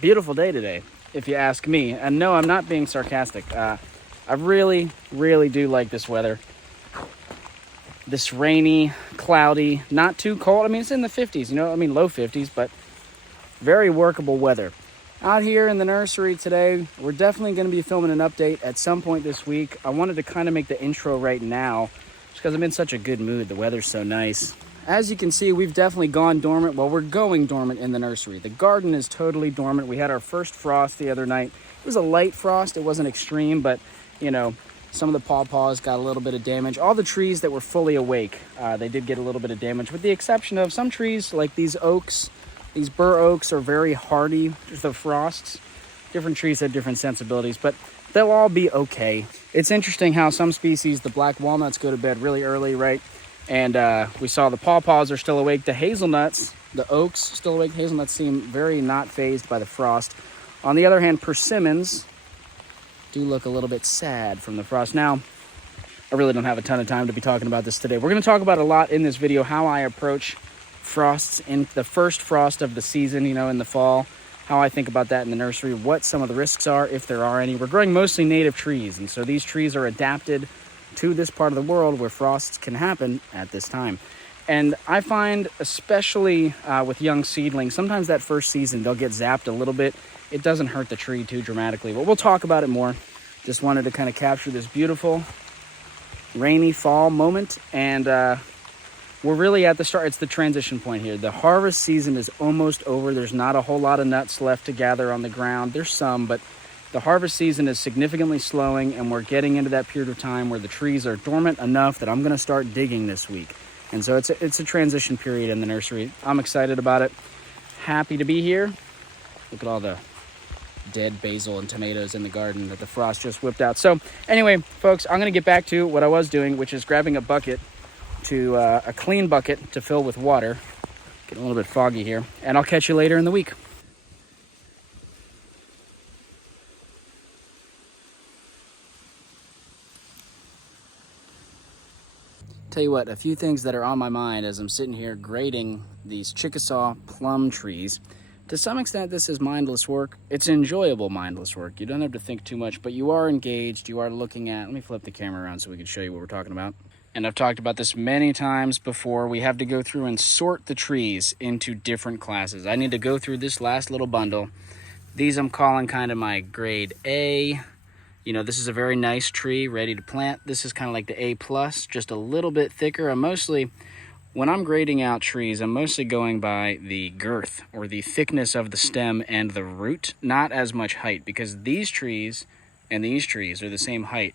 Beautiful day today, if you ask me. And no, I'm not being sarcastic. I really, really do like this weather. This rainy, cloudy, not too cold. I mean, it's in the 50s, low 50s, but very workable weather. Out here in the nursery today, we're definitely going to be filming an update at some point this week. I wanted to kind of make the intro right now, just because I'm in such a good mood. The weather's so nice. As you can see, we've definitely gone dormant. Well, we're going dormant in the nursery. The garden is totally dormant. We had our first frost the other night. It was a light frost. It wasn't extreme, but, some of the pawpaws got a little bit of damage. All the trees that were fully awake, they did get a little bit of damage, with the exception of some trees like these oaks. These bur oaks are very hardy to the frosts. Different trees have different sensibilities, but they'll all be okay. It's interesting how some species, the black walnuts, go to bed really early, right? And we saw the pawpaws are still awake. The hazelnuts, the oaks, still awake. Hazelnuts seem very not fazed by the frost. On the other hand, persimmons do look a little bit sad from the frost. Now, I really don't have a ton of time to be talking about this today. We're going to talk about a lot in this video, how I approach frosts in the first frost of the season, in the fall, how I think about that in the nursery, what some of the risks are, if there are any. We're growing mostly native trees, and so these trees are adapted to this part of the world where frosts can happen at this time. And I find, especially with young seedlings, sometimes that first season they'll get zapped a little bit. It doesn't hurt the tree too dramatically, but we'll talk about it more. Just wanted to kind of capture this beautiful rainy fall moment, and we're really at the start. It's the transition point here. The harvest season is almost over. There's not a whole lot of nuts left to gather on the ground. There's some, but the harvest season is significantly slowing, and we're getting into that period of time where the trees are dormant enough that I'm going to start digging this week. And so it's a transition period in the nursery. I'm excited about it. Happy to be here. Look at all the dead basil and tomatoes in the garden that the frost just whipped out. So anyway, folks, I'm going to get back to what I was doing, which is grabbing a bucket, a clean bucket to fill with water. Getting a little bit foggy here. And I'll catch you later in the week. Tell you what, a few things that are on my mind as I'm sitting here grading these Chickasaw plum trees. To some extent, this is mindless work. It's enjoyable mindless work. You don't have to think too much, but you are engaged. You are looking at, let me flip the camera around so we can show you what we're talking about. And I've talked about this many times before. We have to go through and sort the trees into different classes. I need to go through this last little bundle. These I'm calling kind of my grade A. This is a very nice tree, ready to plant. This is kind of like the A+, just a little bit thicker. When I'm grading out trees, I'm mostly going by the girth or the thickness of the stem and the root, not as much height, because these trees and these trees are the same height.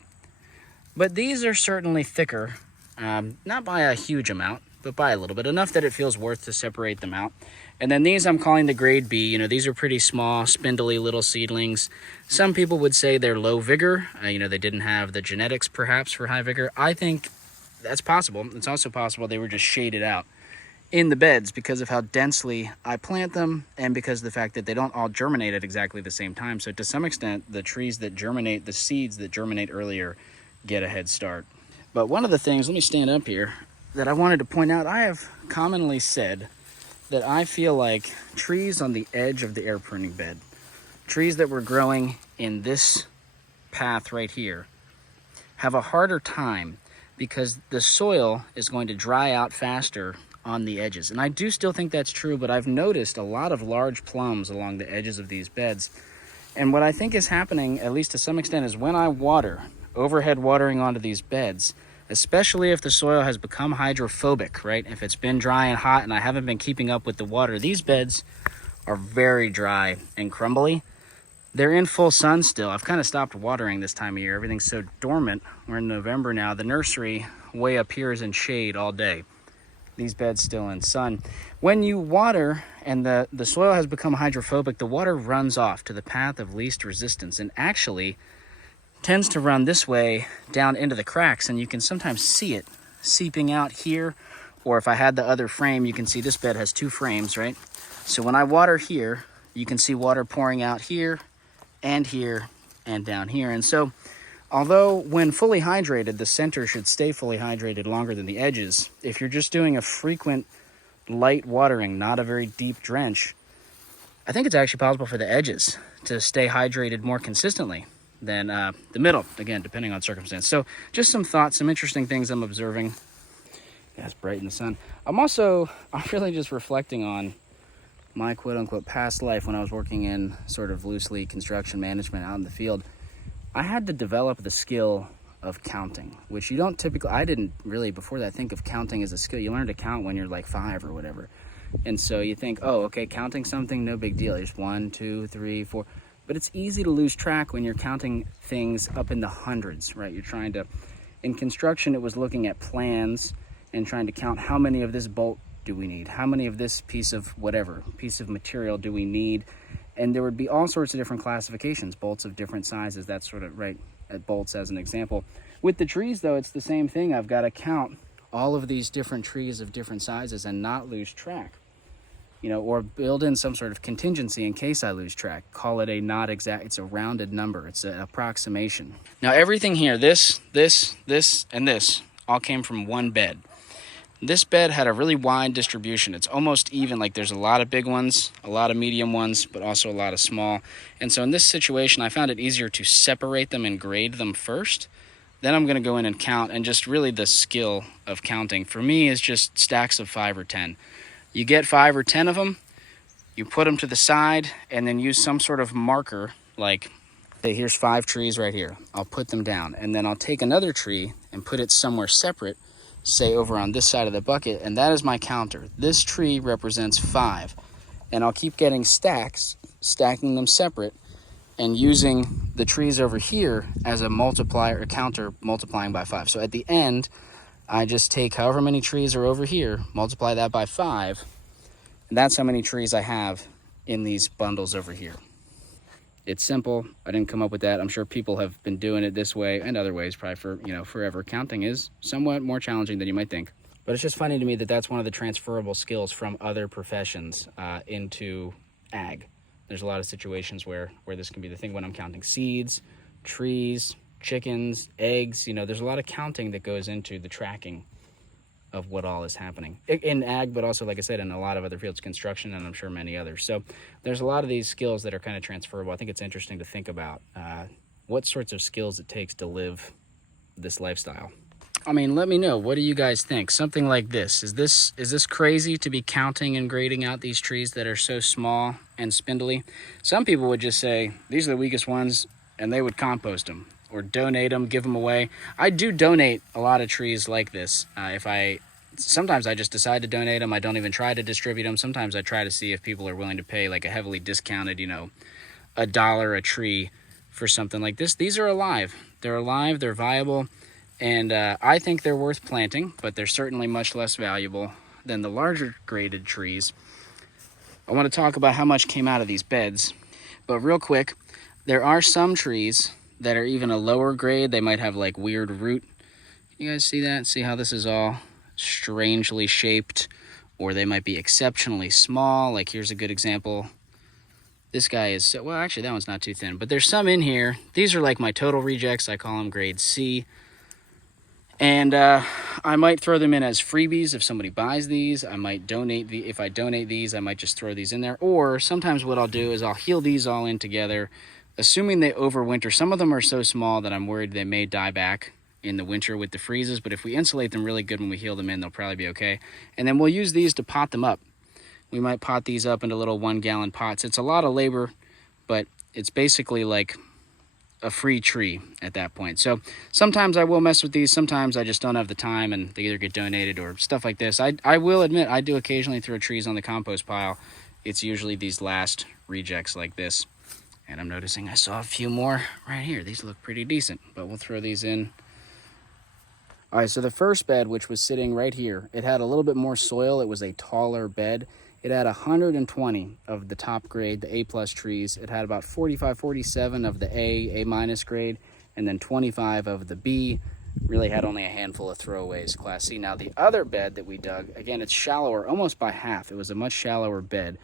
But these are certainly thicker, not by a huge amount, but by a little bit, enough that it feels worth to separate them out. And then these I'm calling the grade B. These are pretty small, spindly little seedlings. Some people would say they're low vigor. They didn't have the genetics perhaps for high vigor. I think that's possible. It's also possible they were just shaded out in the beds because of how densely I plant them and because of the fact that they don't all germinate at exactly the same time. So to some extent, the trees that germinate, the seeds that germinate earlier, get a head start. But one of the things, let me stand up here, that I wanted to point out, I have commonly said that I feel like trees on the edge of the air pruning bed, trees that were growing in this path right here, have a harder time because the soil is going to dry out faster on the edges. And I do still think that's true, but I've noticed a lot of large plums along the edges of these beds. And what I think is happening, at least to some extent, is when I water, overhead watering onto these beds, especially if the soil has become hydrophobic, right? If it's been dry and hot and I haven't been keeping up with the water, these beds are very dry and crumbly. They're in full sun still. I've kind of stopped watering this time of year. Everything's so dormant. We're in November now. The nursery way up here is in shade all day. These beds still in sun. When you water and the soil has become hydrophobic, the water runs off to the path of least resistance and actually tends to run this way down into the cracks, and you can sometimes see it seeping out here, or if I had the other frame, you can see this bed has two frames, right? So when I water here, you can see water pouring out here and down here. And so although when fully hydrated, the center should stay fully hydrated longer than the edges, if you're just doing a frequent light watering, not a very deep drench, I think it's actually possible for the edges to stay hydrated more consistently than the middle, again, depending on circumstance. So just some thoughts, some interesting things I'm observing. Yeah, it's bright in the sun. I'm really just reflecting on my quote-unquote past life when I was working in sort of loosely construction management out in the field. I had to develop the skill of counting, which you don't typically, I didn't really before that think of counting as a skill. You learn to count when you're like 5 or whatever. And so you think, oh, okay, counting something, no big deal. There's 1, 2, 3, 4. But it's easy to lose track when you're counting things up in the hundreds, right? You're trying to, in construction, it was looking at plans and trying to count how many of this bolt do we need? How many of this piece of whatever, piece of material do we need? And there would be all sorts of different classifications, bolts of different sizes, that sort of, right, at bolts as an example. With the trees, though, it's the same thing. I've got to count all of these different trees of different sizes and not lose track. You know, or build in some sort of contingency in case I lose track. Call it a not exact, it's a rounded number. It's an approximation. Now everything here, this, and this all came from one bed. This bed had a really wide distribution. It's almost even, like there's a lot of big ones, a lot of medium ones, but also a lot of small. And so in this situation, I found it easier to separate them and grade them first. Then I'm gonna go in and count, and just really the skill of counting for me is just stacks of 5 or 10. You get 5 or 10 of them, you put them to the side, and then use some sort of marker, like, hey, here's 5 trees right here. I'll put them down, and then I'll take another tree and put it somewhere separate, say over on this side of the bucket, and that is my counter. This tree represents 5, and I'll keep getting stacks, stacking them separate, and using the trees over here as a multiplier, a counter multiplying by 5. So at the end, I just take however many trees are over here, multiply that by 5, and that's how many trees I have in these bundles over here. It's simple. I didn't come up with that. I'm sure people have been doing it this way and other ways probably for, forever. Counting is somewhat more challenging than you might think. But it's just funny to me that that's one of the transferable skills from other professions into ag. There's a lot of situations where this can be the thing when I'm counting seeds, trees, chickens, eggs. There's a lot of counting that goes into the tracking of what all is happening in ag, but also, like I said, in a lot of other fields, construction, and I'm sure many others. So there's a lot of these skills that are kind of transferable. I think it's interesting to think about what sorts of skills it takes to live this lifestyle. I mean, let me know. What do you guys think? Something like this. Is this crazy to be counting and grading out these trees that are so small and spindly? Some people would just say, these are the weakest ones, and they would compost them or donate them, give them away. I do donate a lot of trees like this. Sometimes I just decide to donate them. I don't even try to distribute them. Sometimes I try to see if people are willing to pay like a heavily discounted, $1 a tree for something like this. These are alive. They're alive, they're viable, and I think they're worth planting, but they're certainly much less valuable than the larger graded trees. I want to talk about how much came out of these beds, but real quick, there are some trees that are even a lower grade. They might have like weird root. You guys see that? See how this is all strangely shaped, or they might be exceptionally small. Like here's a good example. This guy is, well, actually that one's not too thin, but there's some in here. These are like my total rejects. I call them grade C. And I might throw them in as freebies if somebody buys these. I might donate if I donate these, I might just throw these in there. Or sometimes what I'll do is I'll heal these all in together, assuming they overwinter. Some of them are so small that I'm worried they may die back in the winter with the freezes, but if we insulate them really good when we heal them in, they'll probably be okay. And then we'll use these to pot them up. We might pot these up into little 1-gallon pots. It's a lot of labor, but it's basically like a free tree at that point. So sometimes I will mess with these. Sometimes I just don't have the time and they either get donated or stuff like this. I will admit I do occasionally throw trees on the compost pile. It's usually these last rejects like this. And I'm noticing I saw a few more right here. These look pretty decent, but we'll throw these in. All right, so the first bed, which was sitting right here, it had a little bit more soil. It was a taller bed. It had 120 of the top grade, the A+ trees. It had about 45, 47 of the A- grade, and then 25 of the B. Really had only a handful of throwaways, Class C. Now, the other bed that we dug, again, it's shallower, almost by half. It was a much shallower bed.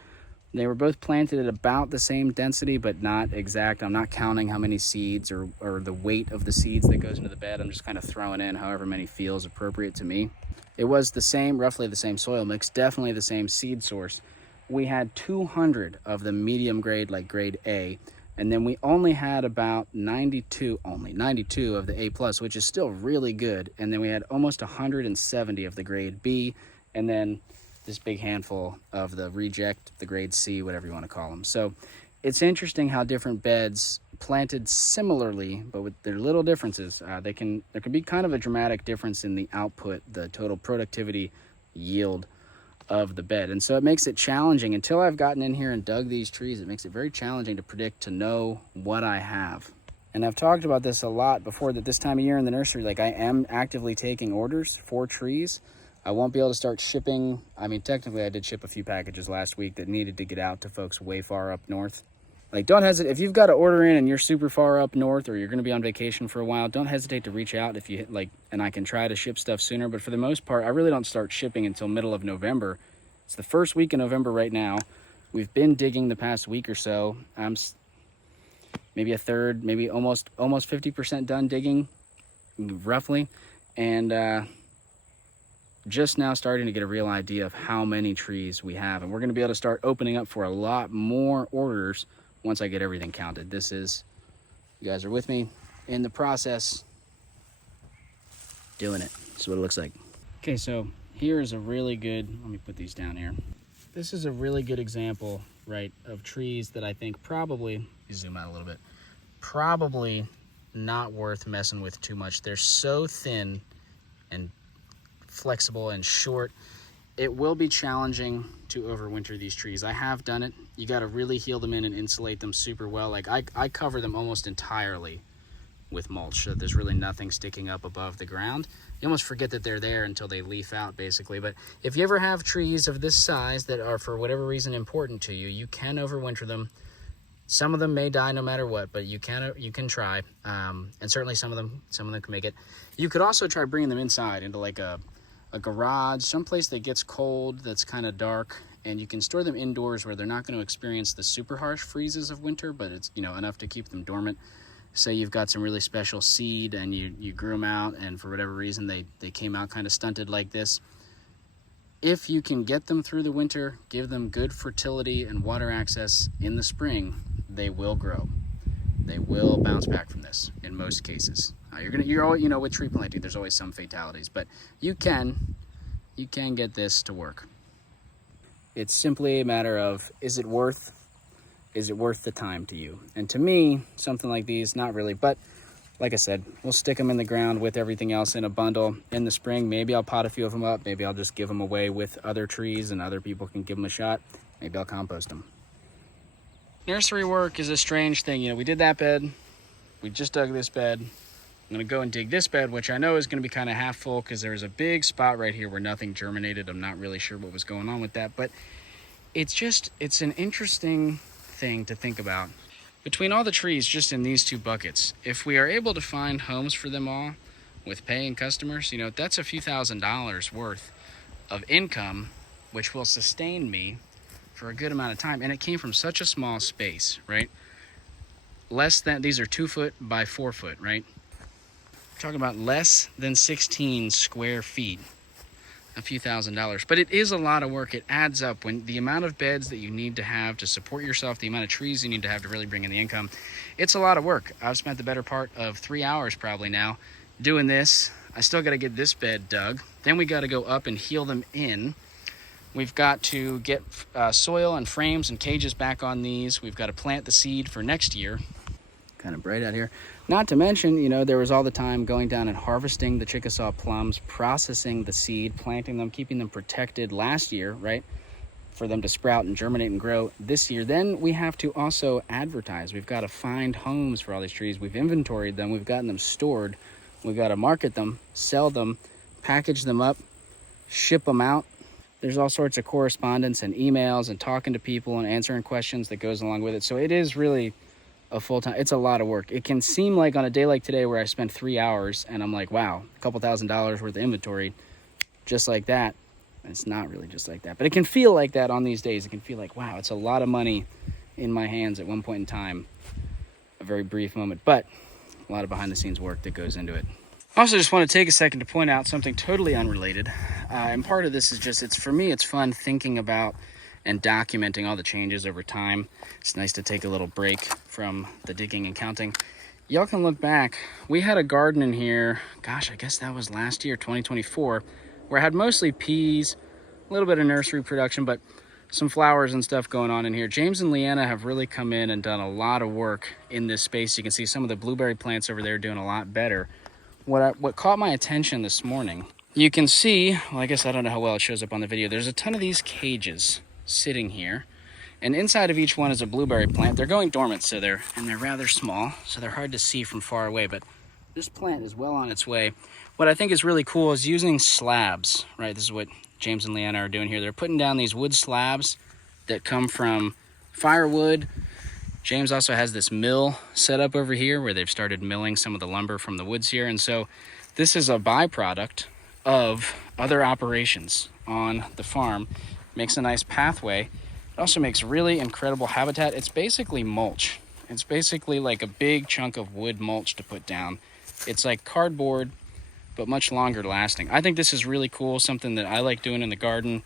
They were both planted at about the same density, but not exact. I'm not counting how many seeds or the weight of the seeds that goes into the bed. I'm just kind of throwing in however many feels appropriate to me. It was the same, roughly the same soil mix, definitely the same seed source, we had 200 of the medium grade, like grade A, and then we only had about 92 of the A plus, which is still really good. And then we had almost 170 of the grade B, and then this big handful of the reject, the grade C, whatever you want to call them. So it's interesting how different beds planted similarly, but with their little differences, there can be kind of a dramatic difference in the output, the total productivity yield of the bed. And so it makes it challenging. Until I've gotten in here and dug these trees, it makes it very challenging to predict, to know what I have. And I've talked about this a lot before, that this time of year in the nursery, like, I am actively taking orders for trees. I won't be able to start shipping. I mean, technically I did ship a few packages last week that needed to get out to folks way far up north. Like, don't hesitate. If you've got to order in and you're super far up north, or you're going to be on vacation for a while, don't hesitate to reach out if you like, and I can try to ship stuff sooner. But for the most part, I really don't start shipping until middle of November. It's the first week in November right now. We've been digging the past week or so. I'm maybe a third, maybe almost 50% done digging, roughly. And just now starting to get a real idea of how many trees we have. And we're going to be able to start opening up for a lot more orders once I get everything counted. This is, you guys are with me in the process, doing it. This is what it looks like. Okay, so here is a really good, let me put these down here. This is a really good example, right, of trees that I think probably, zoom out a little bit, probably not worth messing with too much. They're so thin and flexible and short. It will be challenging to overwinter these trees. I have done it. You got to really heal them in and insulate them super well. Like, I cover them almost entirely with mulch, so there's really nothing sticking up above the ground. You almost forget that they're there until they leaf out, basically. But if you ever have trees of this size that are for whatever reason important to you, you can overwinter them. Some of them may die no matter what, but you can try. And certainly some of them can make it. You could also try bringing them inside into like a garage, someplace that gets cold, that's kind of dark, and you can store them indoors where they're not going to experience the super harsh freezes of winter, but it's, you know, enough to keep them dormant. Say you've got some really special seed and you grew them out, and for whatever reason they came out kind of stunted like this. If you can get them through the winter, give them good fertility and water access in the spring, they will grow. They will bounce back from this in most cases. You're always, you know, with tree planting, there's always some fatalities, but you can get this to work. It's simply a matter of, is it worth the time to you? And to me, something like these, not really, but like I said, we'll stick them in the ground with everything else in a bundle in the spring. Maybe I'll pot a few of them up. Maybe I'll just give them away with other trees and other people can give them a shot. Maybe I'll compost them. Nursery work is a strange thing. You know, we did that bed. We just dug this bed. I'm going to go and dig this bed, which I know is going to be kind of half full because there's a big spot right here where nothing germinated. I'm not really sure what was going on with that, but it's an interesting thing to think about. Between all the trees just in these two buckets, if we are able to find homes for them all with paying customers, you know, that's a few $1,000s worth of income, which will sustain me for a good amount of time. And it came from such a small space, right? Less than, these are 2 foot by 4 foot, right? We're talking about less than 16 square feet, a few $1,000s, but it is a lot of work. It adds up when the amount of beds that you need to have to support yourself, the amount of trees you need to have to really bring in the income. It's a lot of work. I've spent the better part of 3 hours probably now doing this. I still got to get this bed dug. Then we got to go up and heal them in. We've got to get soil and frames and cages back on these. We've got to plant the seed for next year. Kind of bright out here. Not to mention, you know, there was all the time going down and harvesting the Chickasaw plums, processing the seed, planting them, keeping them protected last year, right? For them to sprout and germinate and grow this year. Then we have to also advertise. We've got to find homes for all these trees. We've inventoried them. We've gotten them stored. We've got to market them, sell them, package them up, ship them out. There's all sorts of correspondence and emails and talking to people and answering questions that goes along with it. So it is really a full-time, it's a lot of work. It can seem like on a day like today where I spent 3 hours and I'm like, wow, a couple $1,000s worth of inventory just like that. It's not really just like that, but it can feel like that on these days. It can feel like, wow, it's a lot of money in my hands at one point in time, a very brief moment, but a lot of behind the scenes work that goes into it. I also just want to take a second to point out something totally unrelated. And part of this is just, for me, it's fun thinking about and documenting all the changes over time. It's nice to take a little break from the digging and counting. Y'all can look back. We had a garden in here, gosh, I guess that was last year, 2024, where I had mostly peas, a little bit of nursery production, but some flowers and stuff going on in here. James and Leanna have really come in and done a lot of work in this space. You can see some of the blueberry plants over there doing a lot better. What caught my attention this morning, you can see, well, I guess I don't know how well it shows up on the video, there's a ton of these cages sitting here, and inside of each one is a blueberry plant. They're going dormant, so they're rather small, so they're hard to see from far away, but this plant is well on its way. What I think is really cool is using slabs, right? This is what James and Leanna are doing here. They're putting down these wood slabs that come from firewood. James also has this mill set up over here where they've started milling some of the lumber from the woods here. And so this is a byproduct of other operations on the farm. Makes a nice pathway. It also makes really incredible habitat. It's basically mulch. It's basically like a big chunk of wood mulch to put down. It's like cardboard, but much longer lasting. I think this is really cool, something that I like doing in the garden.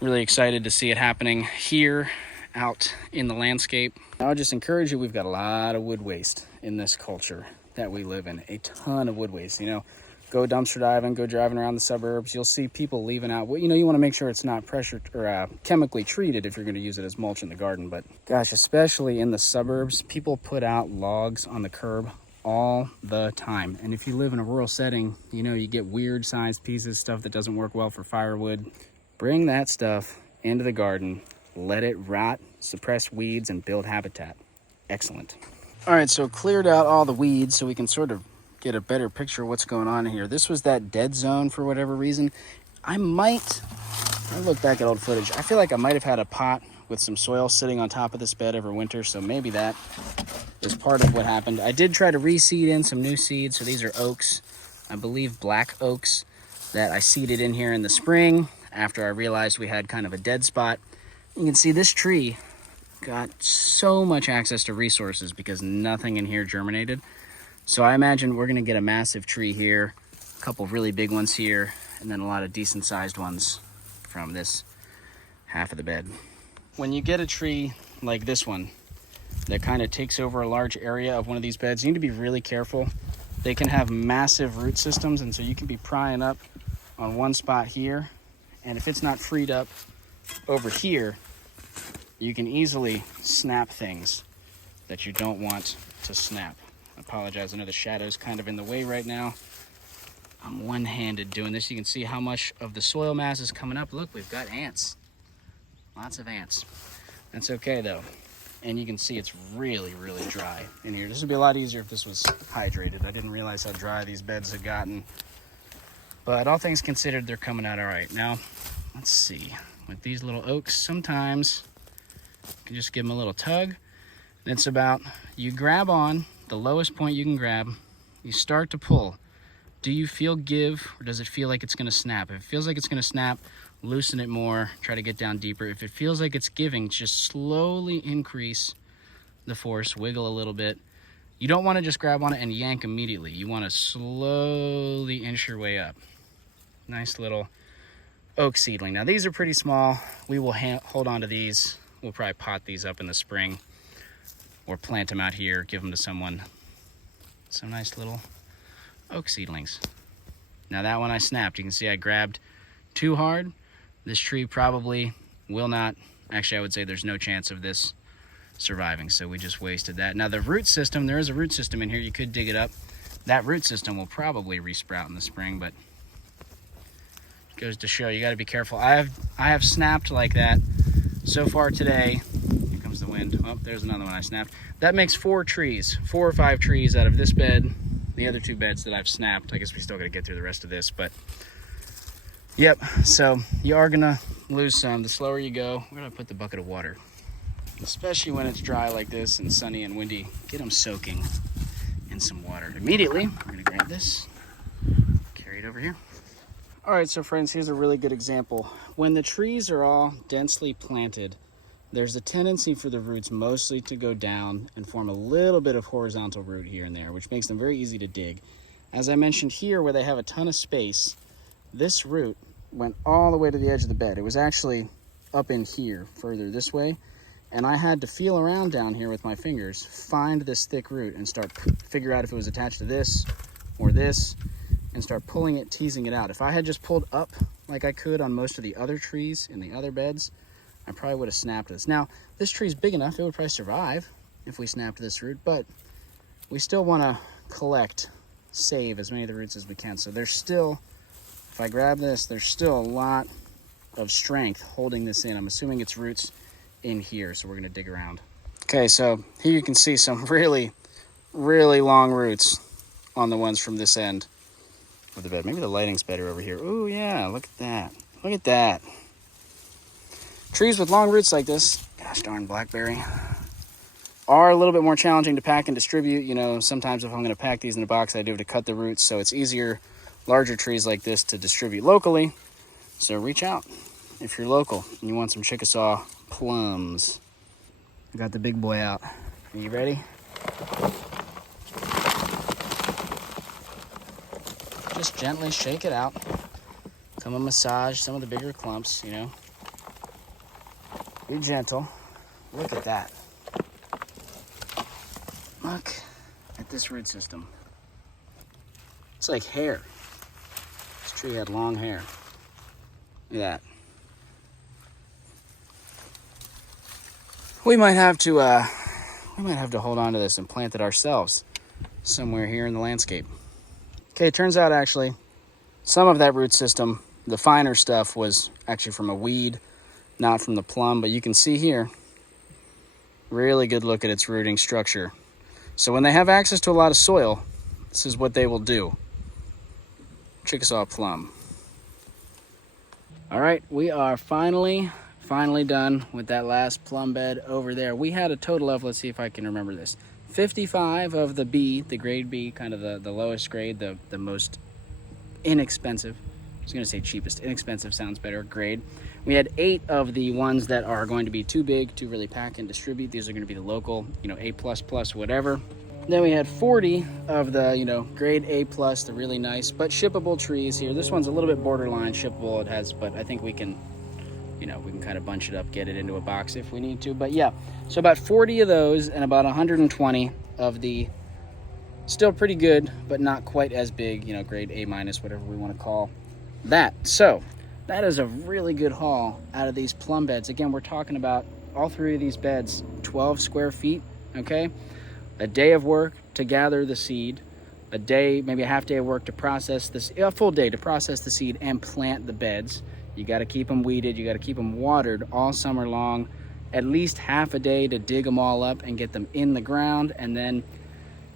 Really excited to see it happening here out in the landscape. I'll just encourage you, we've got a lot of wood waste in this culture that we live in, a ton of wood waste. You know, go dumpster diving, go driving around the suburbs, you'll see people leaving out, well, you know, you want to make sure it's not pressure or chemically treated if you're going to use it as mulch in the garden. But gosh, especially in the suburbs, people put out logs on the curb all the time. And if you live in a rural setting, you know, you get weird sized pieces, stuff that doesn't work well for firewood. Bring that stuff into the garden, let it rot, suppress weeds, and build habitat. Excellent. All right, so cleared out all the weeds so we can sort of get a better picture of what's going on here. This was that dead zone for whatever reason. I look back at old footage, I feel like I might have had a pot with some soil sitting on top of this bed over winter, so maybe that is part of what happened. I did try to reseed in some new seeds, so these are oaks, I believe black oaks, that I seeded in here in the spring after I realized we had kind of a dead spot. You can see this tree got so much access to resources because nothing in here germinated. So I imagine we're gonna get a massive tree here, a couple of really big ones here, and then a lot of decent sized ones from this half of the bed. When you get a tree like this one that kind of takes over a large area of one of these beds, you need to be really careful. They can have massive root systems, and so you can be prying up on one spot here, and if it's not freed up over here, you can easily snap things that you don't want to snap. I apologize, I know the shadow's kind of in the way right now. I'm one-handed doing this. You can see how much of the soil mass is coming up. Look, we've got ants. Lots of ants. That's okay though. And you can see it's really, really dry in here. This would be a lot easier if this was hydrated. I didn't realize how dry these beds had gotten. But all things considered, they're coming out all right. Now, let's see. With these little oaks, sometimes you can just give them a little tug. And it's about, you grab on the lowest point you can grab, you start to pull. Do you feel give, or does it feel like it's gonna snap? If it feels like it's gonna snap, loosen it more, try to get down deeper. If it feels like it's giving, just slowly increase the force, wiggle a little bit. You don't wanna just grab on it and yank immediately. You wanna slowly inch your way up. Nice little oak seedling. Now these are pretty small. We will hold on to these. We'll probably pot these up in the spring or plant them out here, give them to someone. Some nice little oak seedlings. Now that one I snapped. You can see I grabbed too hard. This tree probably will not, actually I would say there's no chance of this surviving, so we just wasted that. Now the root system, there is a root system in here. You could dig it up. That root system will probably resprout in the spring, but it goes to show you got to be careful. I have snapped like that so far today. Here comes the wind. Oh, there's another one I snapped. That makes 4 or 5 trees out of this bed. The other 2 beds that I've snapped. I guess we still got to get through the rest of this, but yep. So you are gonna lose some. The slower you go, where do I put the bucket of water? Especially when it's dry like this and sunny and windy, get them soaking in some water. Immediately, we're gonna grab this, carry it over here. All right, so friends, here's a really good example. When the trees are all densely planted, there's a tendency for the roots mostly to go down and form a little bit of horizontal root here and there, which makes them very easy to dig. As I mentioned here, where they have a ton of space, this root went all the way to the edge of the bed. It was actually up in here further this way. And I had to feel around down here with my fingers, find this thick root and start figure out if it was attached to this or this, and start pulling it, teasing it out. If I had just pulled up like I could on most of the other trees in the other beds, I probably would have snapped this. Now, this tree's big enough, it would probably survive if we snapped this root, but we still want to save as many of the roots as we can. So there's still, if I grab this, there's still a lot of strength holding this in. I'm assuming it's roots in here, so we're going to dig around. Okay, so here you can see some really, really long roots on the ones from this end of the bed. Maybe the lighting's better over here. Ooh, yeah, look at that. Look at that. Trees with long roots like this, gosh darn blackberry, are a little bit more challenging to pack and distribute. You know, sometimes if I'm going to pack these in a box, I do have to cut the roots, so it's easier, larger trees like this, to distribute locally. So reach out if you're local and you want some Chickasaw plums. I got the big boy out. Are you ready? Just gently shake it out. Come and massage some of the bigger clumps, you know. Be gentle. Look at that. Look at this root system. It's like hair. This tree had long hair. Look at that. We might have to hold on to this and plant it ourselves somewhere here in the landscape. Okay, it turns out actually some of that root system, the finer stuff, was actually from a weed, not from the plum, but you can see here, really good look at its rooting structure. So when they have access to a lot of soil, this is what they will do. Chickasaw plum. All right, we are finally done with that last plum bed over there. We had a total of, let's see if I can remember this, 55 of the B, the grade B, kind of the lowest grade, the most inexpensive. I was gonna say cheapest, inexpensive sounds better, grade. We had 8 of the ones that are going to be too big to really pack and distribute. These are gonna be the local, you know, A++, whatever. Then we had 40 of the, you know, grade A+, the really nice, but shippable trees here. This one's a little bit borderline shippable, it has, but I think we can, you know, we can kind of bunch it up, get it into a box if we need to. But yeah, so about 40 of those and about 120 of the still pretty good, but not quite as big, you know, grade A-, whatever we want to call that. So that is a really good haul out of these plum beds. Again, we're talking about all 3 of these beds, 12 square feet, okay? A day of work to gather the seed, a day, maybe a half day of work to process this, a full day to process the seed and plant the beds. You got to keep them weeded, you got to keep them watered all summer long, at least half a day to dig them all up and get them in the ground. And then,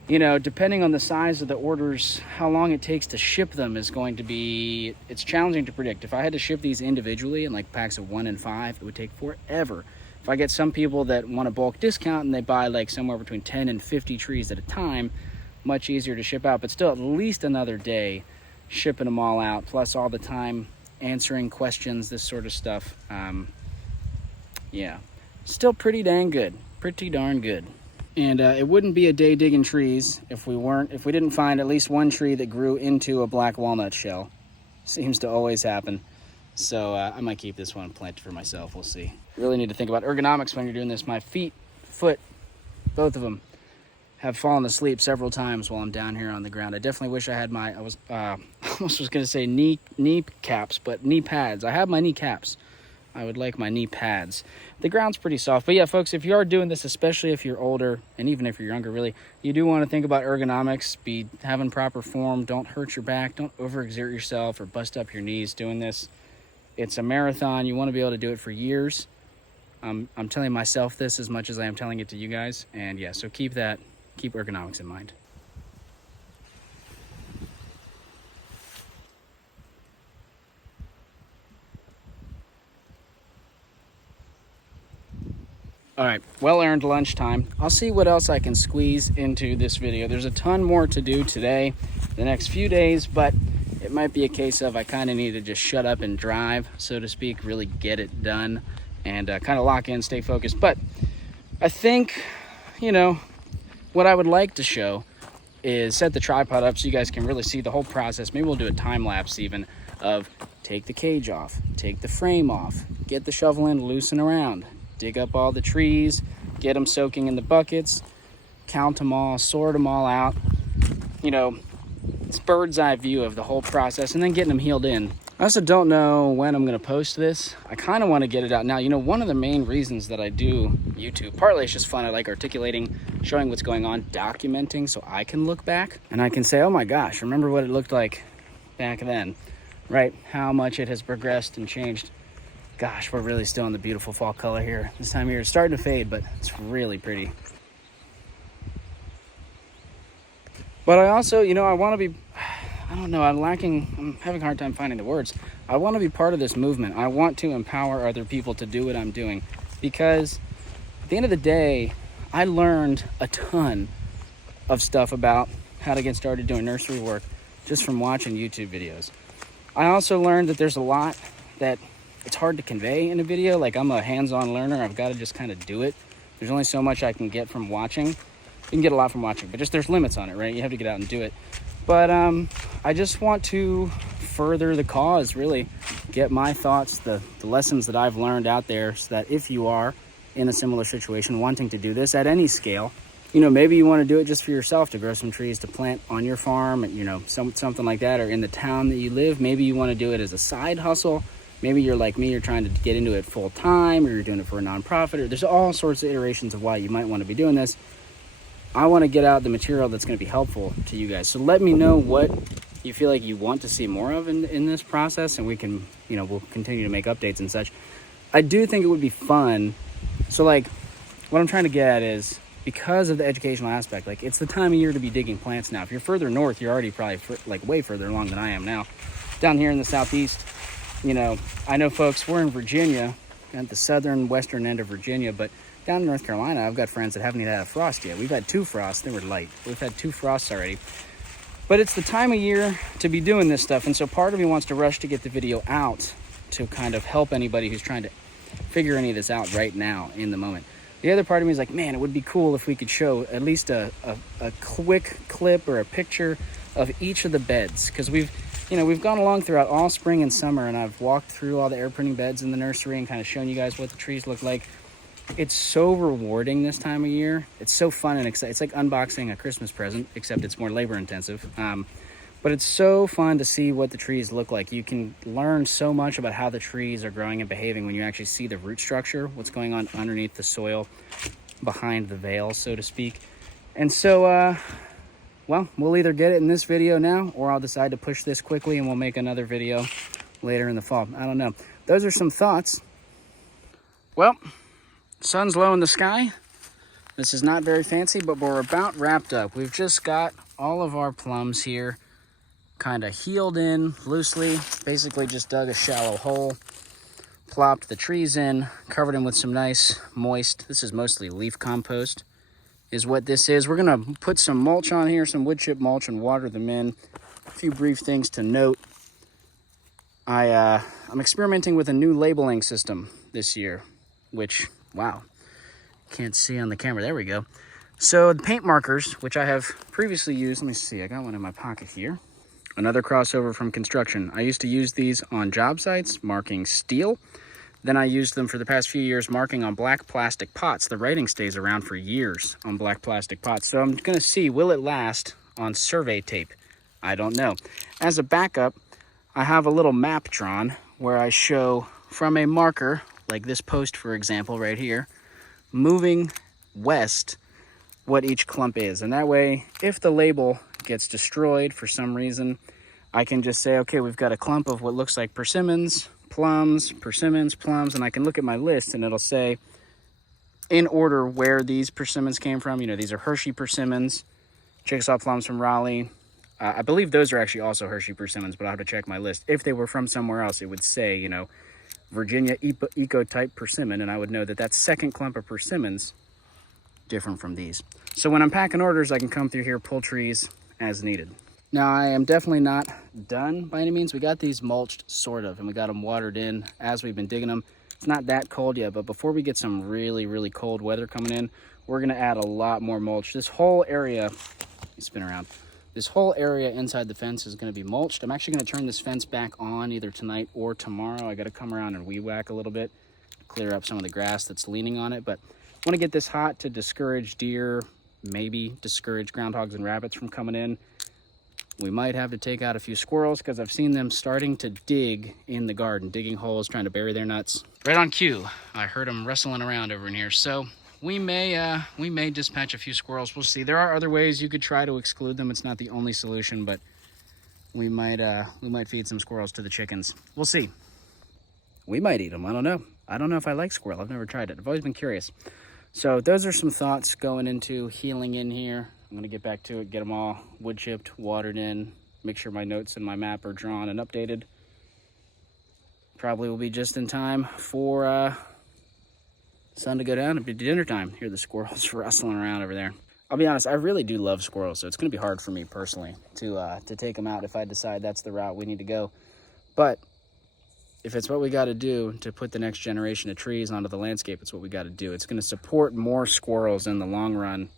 you know, depending on the size of the orders, how long it takes to ship them is going to be, it's challenging to predict. If I had to ship these individually in like packs of 1 and 5, it would take forever. If I get some people that want a bulk discount and they buy like somewhere between 10 and 50 trees at a time, much easier to ship out, but still at least another day shipping them all out, plus all the time answering questions, this sort of stuff. Yeah, still pretty dang good, pretty darn good. And it wouldn't be a day digging trees if we didn't find at least one tree that grew into a black walnut shell. Seems to always happen. So I might keep this one planted for myself, we'll see. Really need to think about ergonomics when you're doing this. My foot, both of them, have fallen asleep several times while I'm down here on the ground. I definitely wish I had I almost was gonna say knee caps, but knee pads. I have my knee caps. I would like my knee pads. The ground's pretty soft, but yeah, folks, if you are doing this, especially if you're older, and even if you're younger, really, you do want to think about ergonomics, be having proper form, don't hurt your back, don't overexert yourself or bust up your knees doing this. It's a marathon. You want to be able to do it for years. I'm telling myself this as much as I am telling it to you guys, and yeah, so keep ergonomics in mind. All right, well-earned lunchtime. I'll see what else I can squeeze into this video. There's a ton more to do today, the next few days, but it might be a case of I kind of need to just shut up and drive, so to speak, really get it done and kind of lock in, stay focused. But I think, you know, what I would like to show is set the tripod up so you guys can really see the whole process. Maybe we'll do a time lapse even of take the cage off, take the frame off, get the shovel in, loosen around, dig up all the trees, get them soaking in the buckets, count them all, sort them all out. You know, it's bird's eye view of the whole process, and then getting them healed in. I also don't know when I'm going to post this. I kind of want to get it out now. You know, one of the main reasons that I do YouTube, partly it's just fun. I like articulating, showing what's going on, documenting, so I can look back and I can say, oh my gosh, remember what it looked like back then, right? How much it has progressed and changed. Gosh, we're really still in the beautiful fall color here. This time of year it's starting to fade, but it's really pretty. But I also, you know, I want to be, I don't know, I'm having a hard time finding the words. I want to be part of this movement. I want to empower other people to do what I'm doing, because at the end of the day, I learned a ton of stuff about how to get started doing nursery work just from watching YouTube videos. I also learned that there's a lot that it's hard to convey in a video. Like, I'm a hands-on learner. I've got to just kind of do it. There's only so much I can get from watching. You can get a lot from watching, but just there's limits on it, right? You have to get out and do it. But I just want to further the cause, really get my thoughts, the lessons that I've learned out there, so that if you are in a similar situation wanting to do this at any scale, you know, maybe you want to do it just for yourself, to grow some trees to plant on your farm, you know, something like that, or in the town that you live. Maybe you want to do it as a side hustle. Maybe you're like me, you're trying to get into it full time, or you're doing it for a nonprofit, or there's all sorts of iterations of why you might want to be doing this. I want to get out the material that's going to be helpful to you guys. So let me know what you feel like you want to see more of in this process, and we can, you know, we'll continue to make updates and such. I do think it would be fun. So, like, what I'm trying to get at is, because of the educational aspect, like, it's the time of year to be digging plants now. If you're further north, you're already probably like way further along than I am now. Down here in the southeast, you know, I know folks, we're in Virginia, at the southern western end of Virginia, but down in North Carolina, I've got friends that haven't even had a frost yet. We've had 2 frosts. They were light. We've had 2 frosts already. But it's the time of year to be doing this stuff, and so part of me wants to rush to get the video out to kind of help anybody who's trying to figure any of this out right now in the moment. The other part of me is like, man, it would be cool if we could show at least a quick clip or a picture of each of the beds, because we've gone along throughout all spring and summer, and I've walked through all the air pruning beds in the nursery and kind of shown you guys what the trees look like. It's so rewarding this time of year. It's so fun and exciting. It's like unboxing a Christmas present, except it's more labor intensive. But it's so fun to see what the trees look like. You can learn so much about how the trees are growing and behaving when you actually see the root structure, what's going on underneath the soil, behind the veil, so to speak. And so, well, we'll either get it in this video now, or I'll decide to push this quickly and we'll make another video later in the fall. I don't know. Those are some thoughts. Well, sun's low in the sky. This is not very fancy, but we're about wrapped up. We've just got all of our plums here kind of healed in loosely. Basically just dug a shallow hole, plopped the trees in, covered them with some nice moist, this is mostly leaf compost, is what this is. We're gonna put some mulch on here, some wood chip mulch, and water them in. A few brief things to note. I'm experimenting with a new labeling system this year, which, wow, can't see on the camera. There we go. So the paint markers, which I have previously used, let me see, I got one in my pocket here. Another crossover from construction. I used to use these on job sites, marking steel. Then I used them for the past few years marking on black plastic pots. The writing stays around for years on black plastic pots. So I'm gonna see, will it last on survey tape? I don't know. As a backup, I have a little map drawn where I show from a marker, like this post, for example, right here, moving west, what each clump is. And that way, if the label gets destroyed for some reason, I can just say, okay, we've got a clump of what looks like persimmons, plums, persimmons, plums, and I can look at my list and it'll say in order where these persimmons came from. You know, these are Hershey persimmons, Chickasaw plums from Raleigh. I believe those are actually also Hershey persimmons, but I'll have to check my list. If they were from somewhere else, it would say, you know, Virginia eco-type persimmon, and I would know that that second clump of persimmons different from these. So when I'm packing orders, I can come through here, pull trees as needed. Now, I am definitely not done by any means. We got these mulched, sort of, and we got them watered in as we've been digging them. It's not that cold yet, but before we get some really, really cold weather coming in, we're gonna add a lot more mulch. This whole area, let me spin around. This whole area inside the fence is going to be mulched. I'm actually going to turn this fence back on either tonight or tomorrow. I got to come around and weed whack a little bit, clear up some of the grass that's leaning on it. But I want to get this hot to discourage deer, maybe discourage groundhogs and rabbits from coming in. We might have to take out a few squirrels because I've seen them starting to dig in the garden, digging holes, trying to bury their nuts. Right on cue, I heard them wrestling around over in here. So we may dispatch a few squirrels. We'll see. There are other ways you could try to exclude them. It's not the only solution, but we might feed some squirrels to the chickens. We'll see. We might eat them. I don't know. I don't know if I like squirrel. I've never tried it. I've always been curious. So those are some thoughts going into healing in here. I'm gonna get back to it, get them all wood chipped, watered in, make sure my notes and my map are drawn and updated. Probably will be just in time for sun to go down and be dinner time. Hear the squirrels rustling around over there. I'll be honest, I really do love squirrels, so it's gonna be hard for me personally to take them out if I decide that's the route we need to go. But if it's what we got to do to put the next generation of trees onto the landscape, it's what we got to do. It's going to support more squirrels in the long run.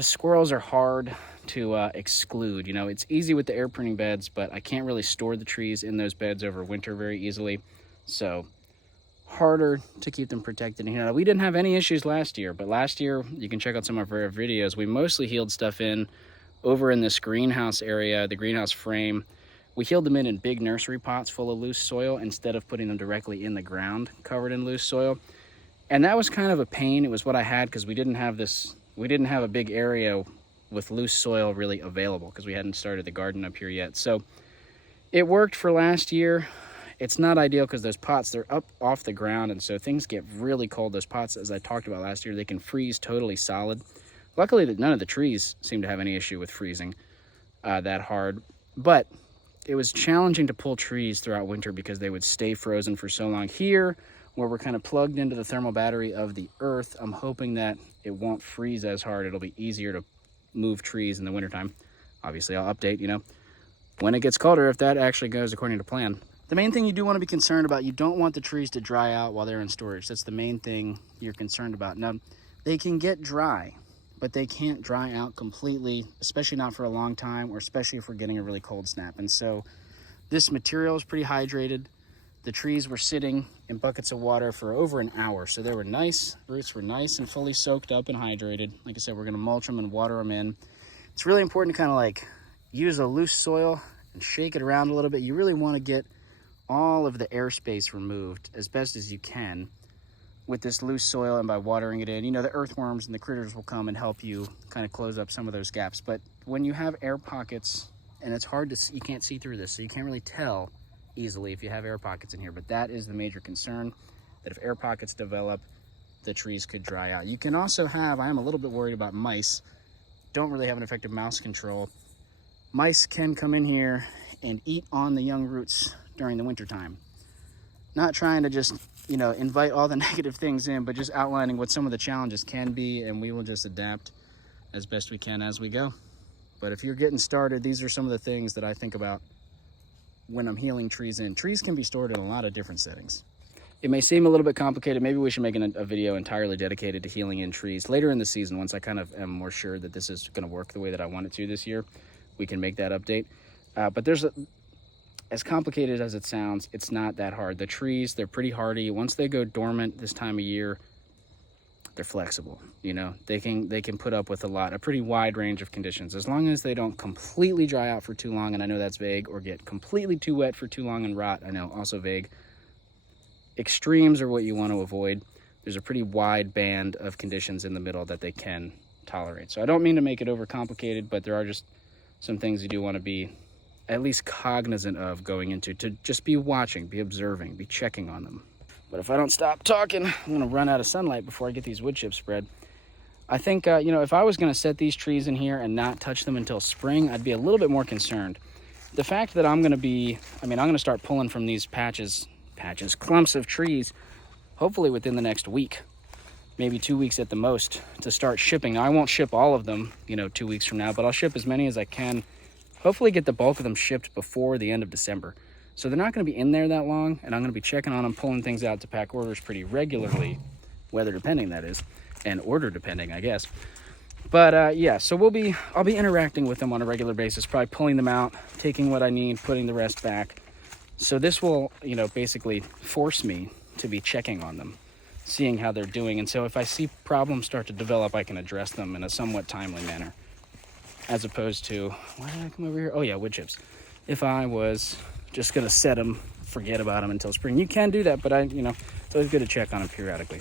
Squirrels are hard to exclude. You know, it's easy with the air pruning beds, but I can't really store the trees in those beds over winter very easily. So harder to keep them protected. You know, we didn't have any issues last year, but last year, you can check out some of our videos, we mostly healed stuff in over in this greenhouse area, the greenhouse frame. We healed them in big nursery pots full of loose soil instead of putting them directly in the ground covered in loose soil. And that was kind of a pain. It was what I had because we didn't have a big area with loose soil really available because we hadn't started the garden up here yet. So it worked for last year. It's not ideal because those pots, they're up off the ground, and so things get really cold. Those pots, as I talked about last year, they can freeze totally solid. Luckily, none of the trees seem to have any issue with freezing that hard, but it was challenging to pull trees throughout winter because they would stay frozen for so long. Here, where we're kind of plugged into the thermal battery of the earth, I'm hoping that it won't freeze as hard. It'll be easier to move trees in the wintertime. Obviously, I'll update, you know, when it gets colder, if that actually goes according to plan. The main thing you do want to be concerned about, you don't want the trees to dry out while they're in storage. That's the main thing you're concerned about. Now, they can get dry, but they can't dry out completely, especially not for a long time, or especially if we're getting a really cold snap. And so this material is pretty hydrated. The trees were sitting in buckets of water for over an hour. So they were nice, roots were nice and fully soaked up and hydrated. Like I said, we're gonna mulch them and water them in. It's really important to kind of like use a loose soil and shake it around a little bit. You really wanna get all of the airspace removed as best as you can with this loose soil and by watering it in. You know, the earthworms and the critters will come and help you kind of close up some of those gaps. But when you have air pockets, and it's hard to see, you can't see through this, so you can't really tell easily if you have air pockets in here, but that is the major concern, that if air pockets develop, the trees could dry out. You can also have, I am a little bit worried about mice, don't really have an effective mouse control. Mice can come in here and eat on the young roots during the winter time. Not trying to just, you know, invite all the negative things in, but just outlining what some of the challenges can be, and we will just adapt as best we can as we go. But if you're getting started, these are some of the things that I think about when I'm healing trees in. Trees can be stored in a lot of different settings. It may seem a little bit complicated. Maybe we should make a video entirely dedicated to healing in trees later in the season. Once I kind of am more sure that this is going to work the way that I want it to this year, we can make that update. But as complicated as it sounds, it's not that hard. The trees, they're pretty hardy. Once they go dormant this time of year, they're flexible. You know, they can put up with a pretty wide range of conditions, as long as they don't completely dry out for too long, and I know that's vague, or get completely too wet for too long and rot. I know, also vague. Extremes are what you want to avoid. There's a pretty wide band of conditions in the middle that they can tolerate. So I don't mean to make it overcomplicated, but there are just some things you do want to be at least cognizant of going into, to just be watching, be observing, be checking on them. But if I don't stop talking, I'm gonna run out of sunlight before I get these wood chips spread. I think, you know, if I was gonna set these trees in here and not touch them until spring, I'd be a little bit more concerned. The fact that I'm gonna start pulling from these clumps of trees, hopefully within the next week, maybe 2 weeks at the most, to start shipping. Now, I won't ship all of them, you know, 2 weeks from now, but I'll ship as many as I can. Hopefully get the bulk of them shipped before the end of December. So they're not going to be in there that long, and I'm going to be checking on them, pulling things out to pack orders pretty regularly, weather depending, that is, and order depending, I guess. But yeah, so I'll be interacting with them on a regular basis, probably pulling them out, taking what I need, putting the rest back. So this will, basically force me to be checking on them, seeing how they're doing. And so if I see problems start to develop, I can address them in a somewhat timely manner, as opposed to, why did I come over here? Oh yeah, wood chips. If I was just gonna set them, forget about them until spring, you can do that, but it's always good to check on them periodically.